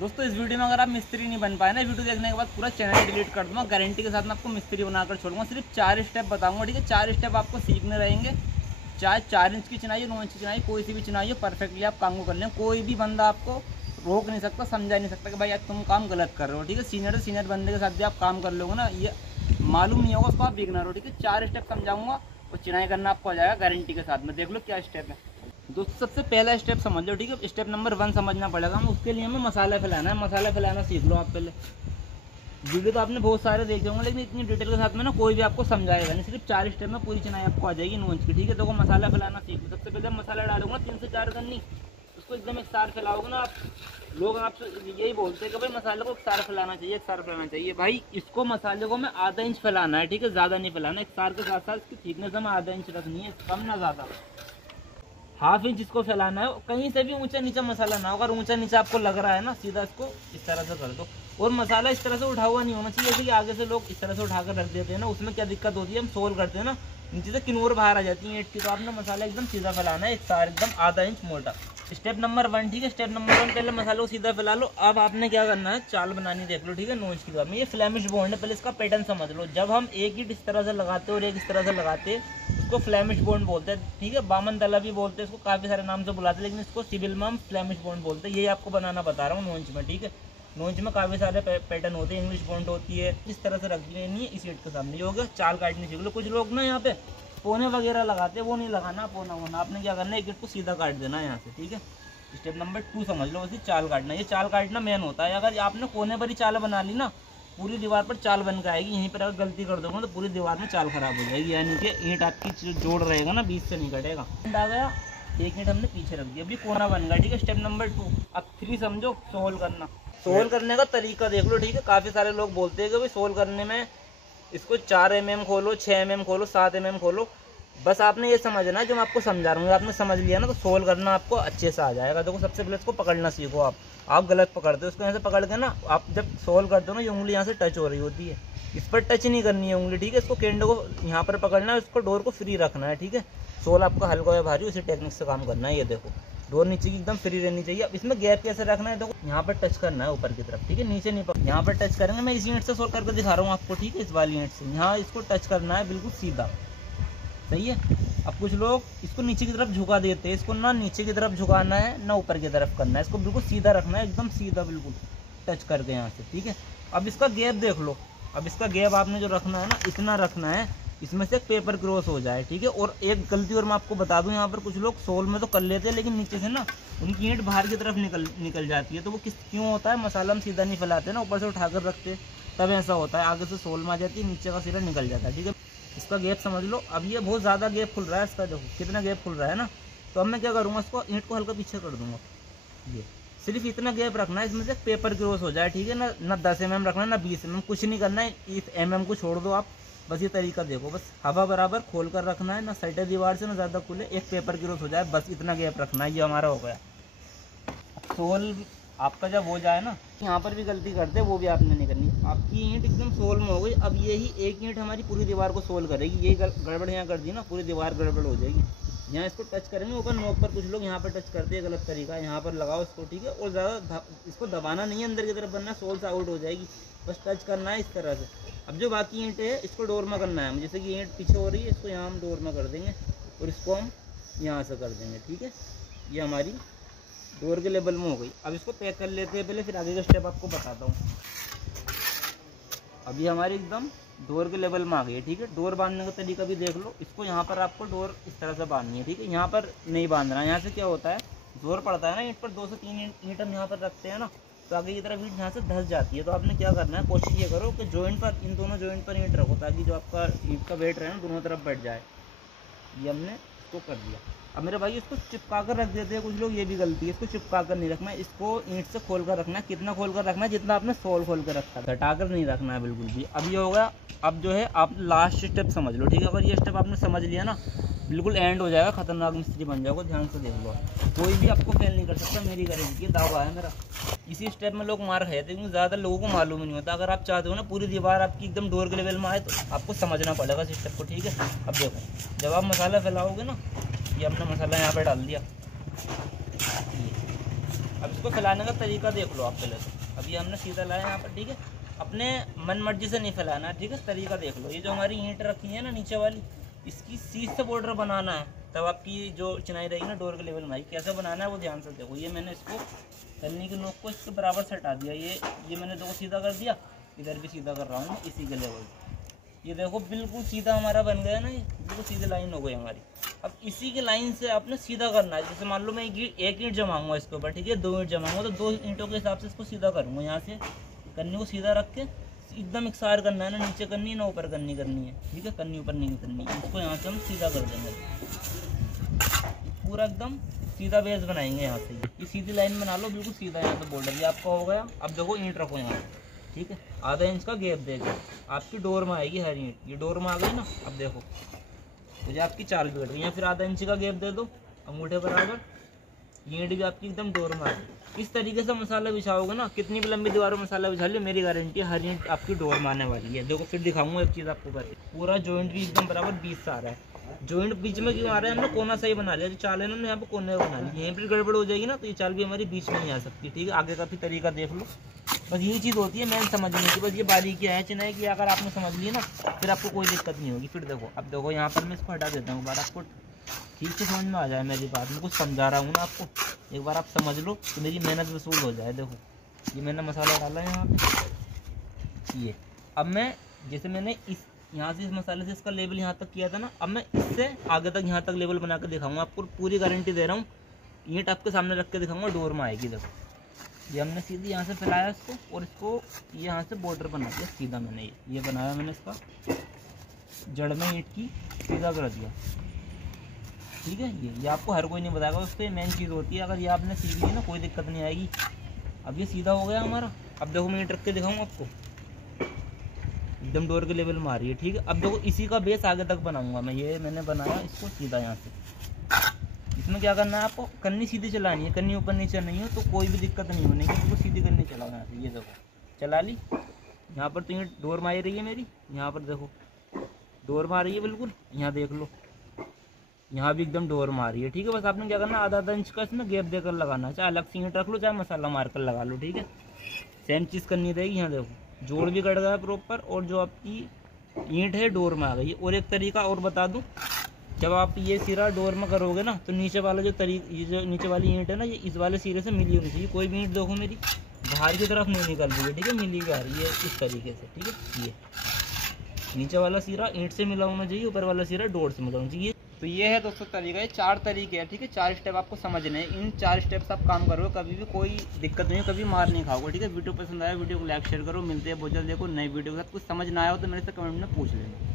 दोस्तों इस वीडियो में अगर आप मिस्त्री नहीं बन पाए ना, वीडियो देखने के बाद पूरा चैनल डिलीट कर दूंगा। गारंटी के साथ मैं आपको मिस्त्री बनाकर छोड़ूंगा। सिर्फ 4 स्टेप बताऊंगा, ठीक है। 4 स्टेप आपको सीखने रहेंगे। चाहे 4 इंच की चिनाई हो, 9 इंच की चिनाई, कोई सी भी चिनाई हो, परफेक्टली आप काम को कर लें। कोई भी बंदा आपको रोक नहीं सकता, समझा नहीं सकता कि भाई यार तुम काम गलत कर रहे हो, ठीक है। सीनियर बंदे के साथ भी आप काम कर लोगे ना, ये मालूम नहीं होगा उसको, आप बिगनर हो, ठीक है। 4 स्टेप समझाऊंगा और चिनाई करना आपको आ जाएगा गारंटी के साथ में। देख लो क्या स्टेप है दोस्तों। सबसे पहला स्टेप समझ लो, ठीक है। स्टेप नंबर 1 समझना पड़ेगा हम, उसके लिए हमें मसाला फैलाना है। मसाला फैलाना सीख लो आप पहले। वीडियो तो आपने बहुत सारे देखे होंगे, लेकिन इतनी डिटेल के साथ में ना कोई भी आपको समझाएगा नहीं। सिर्फ 4 स्टेप में पूरी चिनाई आपको आ जाएगी 9 इंच की, ठीक है। देखो मसाला फैलाना सीख लो। सबसे पहले मसाला डालूंगा 3 से 4 गन्नी, उसको एकदम एक सार फैलाओगे ना आप। लोग आपसे यही बोलते हैं कि भाई मसाले को एक सार फैलाना चाहिए, एक सार फैलाना चाहिए। भाई इसको मसाले को हमें आधा इंच फैलाना है, ठीक है। ज़्यादा नहीं फैलाना। एक सार के साथ साथ इसकी थिकनेस हमें आधा इंच रखनी है, कम ना ज़्यादा। ½ इंच इसको फैलाना है। कहीं से भी ऊंचा नीचा मसाला ना हो। अगर ऊंचा नीचा आपको लग रहा है ना, सीधा इसको इस तरह से कर दो। और मसाला इस तरह से उठा हुआ नहीं होना चाहिए, जैसे कि आगे से लोग इस तरह से उठाकर रख देते हैं ना। उसमें क्या दिक्कत होती है, हम सोल करते हैं ना, नीचे से किनोर बाहर आ जाती है ईंट की। तो आपने मसाला एकदम सीधा फैलाना है, एक सार एकदम आधा इंच मोटा। स्टेप नंबर 1, ठीक है। स्टेप नंबर 1 पहले मसाले को सीधा फैला लो। अब आपने क्या करना है, चाल बनानी देख लो, ठीक है। 9 इंच की में ये फ्लैमिश बॉन्ड है। पहले इसका पैटर्न समझ लो। जब हम एक ईंट इस तरह से लगाते और एक इस तरह से लगाते, इसको फ्लैमिश बॉन्ड बोलते हैं, ठीक है। बामन तला भी बोलते हैं इसको, काफी सारे नाम से बुलाते हैं, लेकिन इसको सिविल में हम फ्लैमिश बॉन्ड बोलते हैं। ये आपको बनाना बता रहा हूँ 9 इंच में, ठीक है। 9 इंच में काफी सारे पैटर्न होते हैं। इंग्लिश बॉन्ड होती है, इस तरह से रख लेनी है इस ईंट के सामने। ये हो गया चाल काटनी सीख लो। कुछ लोग ना यहाँ पे पोने वगैरह लगाते हैं, वो नहीं लगाना पोना वोना। आपने क्या करना है, एक ईंट को सीधा काट देना है यहाँ से, ठीक है। स्टेप नंबर 2 समझ लो, वैसे चाल काटना। ये चाल काटना मेन होता है। अगर आपने कोने पर ही चाल बना ली ना, पूरी दीवार पर चाल बन के आएगी। यहीं पर अगर गलती कर दोगे तो पूरी दीवार में चाल खराब हो जाएगी, यानी कि ईंट आपकी जोड़ रहेगा ना, बीच से नहीं कटेगा। आ गया, एक ईंट हमने पीछे रख दिया, अभी कोना बन गया, ठीक है। Step number 2। अब 3 समझो, सोल करना। सोल करने का तरीका देख लो, ठीक है। काफी सारे लोग बोलते हैं कि भाई सोल करने में इसको 4 mm खोलो, 6 mm खोलो, 7 mm खोलो। बस आपने ये समझना है जो मैं आपको समझा रहा हूँ, आपने समझ लिया ना, तो सोल करना आपको अच्छे से आ जाएगा। देखो सबसे पहले इसको पकड़ना सीखो। आप गलत पकड़ते हो इसको। यहाँ से पकड़ के ना, आप जब सोल करते हो ना, ये उंगली यहाँ से टच हो रही होती है, इस पर टच नहीं करनी है उंगली, ठीक है। इसको केंडो को यहाँ पर पकड़ना है, इसको डोर को फ्री रखना है, ठीक है। सोल आपका हल्का या भारी, उसी टेक्निक से काम करना है। ये देखो डोर नीचे की एकदम फ्री रहनी चाहिए। अब इसमें गैप कैसे रखना है, देखो यहाँ पर टच करना है ऊपर की तरफ, ठीक है। नीचे नहीं पकड़, यहाँ पर टच करेंगे। मैं इसी ईंट से सोल करके दिखा रहा हूँ आपको, ठीक है। इस वाली ईंट से यहाँ इसको टच करना है, बिल्कुल सीधा, सही है। अब कुछ लोग इसको नीचे की तरफ झुका देते हैं। इसको ना नीचे की तरफ झुकाना है ना ऊपर की तरफ करना है, इसको बिल्कुल सीधा रखना है, एकदम सीधा, बिल्कुल टच करके यहाँ से, ठीक है। अब इसका गैप देख लो। अब इसका गैप आपने जो रखना है ना, इतना रखना है, इसमें से एक पेपर क्रॉस हो जाए, ठीक है। और एक गलती और मैं आपको बता दूं, यहाँ पर कुछ लोग सोल में तो कर लेते हैं, लेकिन नीचे से ना उनकी ईंट बाहर की तरफ निकल जाती है। तो वो क्यों होता है, मसाला हम सीधा नहीं फैलाते ना, ऊपर से उठाकर रखते, तब ऐसा होता है। आगे से सोल में आ जाती है, नीचे का सिरा निकल जाता है, ठीक है। इसका गैप समझ लो। अब ये बहुत ज़्यादा गैप खुल रहा है इसका, देखो कितना गैप खुल रहा है ना। तो अब मैं क्या करूँगा, इसको ईंट को हल्का पीछे कर दूंगा। ये सिर्फ इतना गैप रखना है, इसमें से पेपर क्रॉस हो जाए, ठीक है ना 10 mm रखना है, ना 20 mm, कुछ नहीं करना है। इस mm को छोड़ दो आप। बस ये तरीका देखो, बस हवा बराबर खोल कर रखना है, ना सटे दीवार से ना ज़्यादा खुले, एक पेपर क्रॉस हो जाए, बस इतना गैप रखना है। ये हमारा हो गया। सोल आपका जब हो जाए ना, यहाँ पर भी गलती करते, वो भी आपने नहीं करनी। आपकी ईंट एकदम सोल में हो गई। अब यही एक ईंट हमारी पूरी दीवार को सोल करेगी। यही गड़बड़ यहाँ कर दी ना, पूरी दीवार गड़बड़ हो जाएगी। यहाँ इसको टच करेंगे ऊपर नोक पर, कुछ लोग यहाँ पर टच करते हैं, गलत तरीका है। यहाँ पर लगाओ इसको, ठीक है। और ज़्यादा इसको दबाना नहीं है, अंदर की तरफ बनना है, सोल से आउट हो जाएगी। बस टच करना है इस तरह से। अब जो बाकी ईंट है इसको डोर में करना है, जैसे कि ईंट पीछे हो रही है, इसको यहाँ हम डोर में कर देंगे और इसको हम यहाँ से कर देंगे, ठीक है। ये हमारी डोर के लेवल में हो गई। अब इसको पैक कर लेते हैं पहले, फिर आगे का स्टेप आपको बताता हूँ। अभी हमारी एकदम डोर के लेवल में आ गई है, ठीक है। डोर बांधने का तरीका भी देख लो। इसको यहाँ पर आपको डोर इस तरह से बांधनी है, ठीक है। यहाँ पर नहीं बांधना। यहाँ से क्या होता है, जोर पड़ता है ना ईंट पर, 2 से 3 ईंट हम यहाँ पर रखते हैं ना, तो आगे की तरफ ईंट यहाँ से धंस जाती है। तो आपने क्या करना है, कोशिश ये करो कि जॉइंट पर, इन दोनों जॉइंट पर ईंट रखो, ताकि जो आपका ईंट का वेट रहे ना, दोनों तरफ बैठ जाए। ये हमने इसको कर दिया। अब मेरे भाई इसको चिपका कर रख देते हैं कुछ लोग, ये भी गलती है। इसको चिपका कर नहीं रखना, इसको ईंट से खोल कर रखना है। कितना खोल कर रखना है, जितना आपने सोल खोल कर रखा है, घटा कर नहीं रखना है बिल्कुल भी। अब ये होगा। अब जो है आप लास्ट स्टेप समझ लो, ठीक है। अगर ये स्टेप आपने समझ लिया ना, बिल्कुल एंड हो जाएगा, खतरनाक मिस्त्री बन जाओगे। ध्यान से देख लो, कोई भी आपको फेल नहीं कर सकता, मेरी गारंटी है, दावा है मेरा। इसी स्टेप में लोग मार खाते, क्योंकि ज़्यादा लोगों को मालूम नहीं होता। अगर आप चाहते हो ना पूरी दीवार आपकी एकदम डोर के लेवल में आए, तो आपको समझना पड़ेगा इस स्टेप को, ठीक है। अब देखो, जब आप मसाला फैलाओगे ना, ये अपना मसाला यहाँ पर डाल दिया, अब इसको फैलाने का तरीका देख लो आप पहले तो। अभी हमने सीधा लाया यहाँ पर, ठीक है। अपने मन मर्जी से नहीं फैलाना, ठीक है। तरीका देख लो, ये जो हमारी ईंट रखी है ना नीचे वाली, इसकी सीध से बॉर्डर बनाना है, तब आपकी जो चिनाई रहेगी ना डोर के लेवल में। कैसे बनाना है वो ध्यान से देखो। ये मैंने इसको तलनी की नोक को इसके बराबर से हटा दिया। ये मैंने देखो सीधा कर दिया, इधर भी सीधा कर रहा हूँ इसी के लेवल। ये देखो बिल्कुल सीधा हमारा बन गया ना, ये बिल्कुल सीधी लाइन हो गई हमारी। अब इसी के लाइन से आपने सीधा करना है। जैसे मान लो मैं एक ईंट जमाऊंगा इसके ऊपर, ठीक है, 2 ईंट जमाऊंगा तो 2 ईंटों के हिसाब से इसको सीधा करूँगा। यहाँ से कन्नी को सीधा रख के एकदम इकसार करना है, ना नीचे करनी है ना ऊपर करनी है, ठीक है। कन्नी ऊपर नहीं करनी, इसको यहाँ से हम सीधा कर देंगे, पूरा एकदम सीधा बेस बनाएंगे। यहाँ से ये सीधी लाइन बना लो बिल्कुल सीधा। यहाँ पे बॉर्डर ये आपका हो गया। अब देखो ईंट रखो यहाँ पे, ठीक है, आधा इंच का गैप देकर आपकी डोर में आएगी हर ईंट। ये डोर में आ गई ना। अब देखो मुझे आपकी चाल बिगड़ गई। या फिर आधा इंच का गैप दे दो अंगूठे बराबर, ईंट भी आपकी एकदम डोर में आ गई। इस तरीके से मसाला बिछाओगे ना, कितनी भी लंबी दीवारों में मसाला बिछा लो, मेरी गारंटी है हर ईंट आपकी डोर में आने वाली है। देखो फिर दिखाऊंगा एक चीज़ आपको करके। पूरा जॉइंट भी एकदम बराबर बीच से आ रहा है। जॉइंट बीच में क्यों आ रहा है, हमने कोना सही बना लिया। जो चाल है ना यहाँ पे कोने में बना ली, यहीं पर गड़बड़ हो जाएगी ना तो ये चाल भी हमारी बीच में नहीं आ सकती, ठीक है। आगे का भी तरीका देख लो। बस यही चीज़ होती है मेन समझने की। बस ये बारीकियाँ है चिनाई की, अगर आपने समझ ली ना फिर आपको कोई दिक्कत नहीं होगी। फिर देखो, अब देखो यहाँ पर मैं इसको हटा देता हूँ, बार आपको ठीक से समझ में आ जाए मेरी बात। मैं कुछ समझा रहा हूँ ना आपको, एक बार आप समझ लो तो मेरी मेहनत वसूल हो जाए। देखो ये मैंने मसाला डाला है यहाँ पे, ये अब मैं जैसे मैंने इस यहाँ से इस मसाले से इसका लेवल यहाँ तक किया था ना, अब मैं इससे आगे तक यहाँ तक लेवल बना कर दिखाऊंगा आपको। पूरी गारंटी दे रहा हूँ, ईंट आपके सामने रख के दिखाऊंगा, डोर में आएगी। देखो ये हमने सीधी यहाँ से फैलाया इसको, और इसको यहाँ से बॉर्डर बना दिया सीधा। मैंने ये बनाया, मैंने इसका जड़ में ईंट की सीधा कर दिया, ठीक है। ये आपको हर कोई नहीं बताएगा, उसको मेन चीज़ होती है। अगर ये आपने सीख ली ना कोई दिक्कत नहीं आएगी। अब ये सीधा हो गया हमारा। अब देखो मैं ईंट रख के दिखाऊँ आपको, एकदम डोर के लेवल में आ रही है, ठीक है। अब देखो इसी का बेस आगे तक बनाऊंगा मैं। ये मैंने बनाया इसको सीधा यहाँ से। इसमें क्या करना है आपको, कन्नी सीधी चलानी है, कन्नी ऊपर नीचे नहीं हो तो कोई भी दिक्कत नहीं होने की। इसको सीधी करनी चलाओ यहाँ से। ये देखो चला ली, यहाँ पर तो ईंट डोर में आ रही है मेरी। यहाँ पर देखो डोर में आ रही है बिल्कुल, यहाँ देख लो यहाँ भी एकदम डोर में आ रही है, ठीक है। बस आपने क्या करना, आधा इंच का इसमें गैप देकर लगाना। चाहे अलग से ईंट रख लो, चाहे मसाला मार कर लगा लो, ठीक है। सेम चीज़ करनी रहेगी। यहाँ देखो जोड़ भी कट गया प्रॉपर, और जो आपकी ईंट है डोर में आ गई। और एक तरीका और बता दूं, जब आप ये सिरा डोर में करोगे ना तो नीचे वाला ये जो नीचे वाली ईंट है ना, ये इस वाले सिरे से मिली होनी चाहिए। कोई भी ईंट देखो मेरी बाहर की तरफ नहीं निकल रही है, ठीक है, मिली आ रही है इस तरीके से, ठीक है। ये नीचे वाला सिरा ईंट से मिला होना चाहिए, ऊपर वाला सिरा डोर से मिला होना चाहिए। तो ये है दोस्तों तरीका, ये 4 तरीके हैं, ठीक है। 4 स्टेप आपको समझने हैं। इन 4 स्टेप से आप काम करोगे, कभी भी कोई दिक्कत नहीं, कभी मार नहीं खाओगे, ठीक है। वीडियो पसंद आया वीडियो को लाइक शेयर करो। मिलते हैं बहुत जल्द देखो नई वीडियो के साथ। कुछ समझ ना आया हो तो मेरे से कमेंट में पूछ लेना।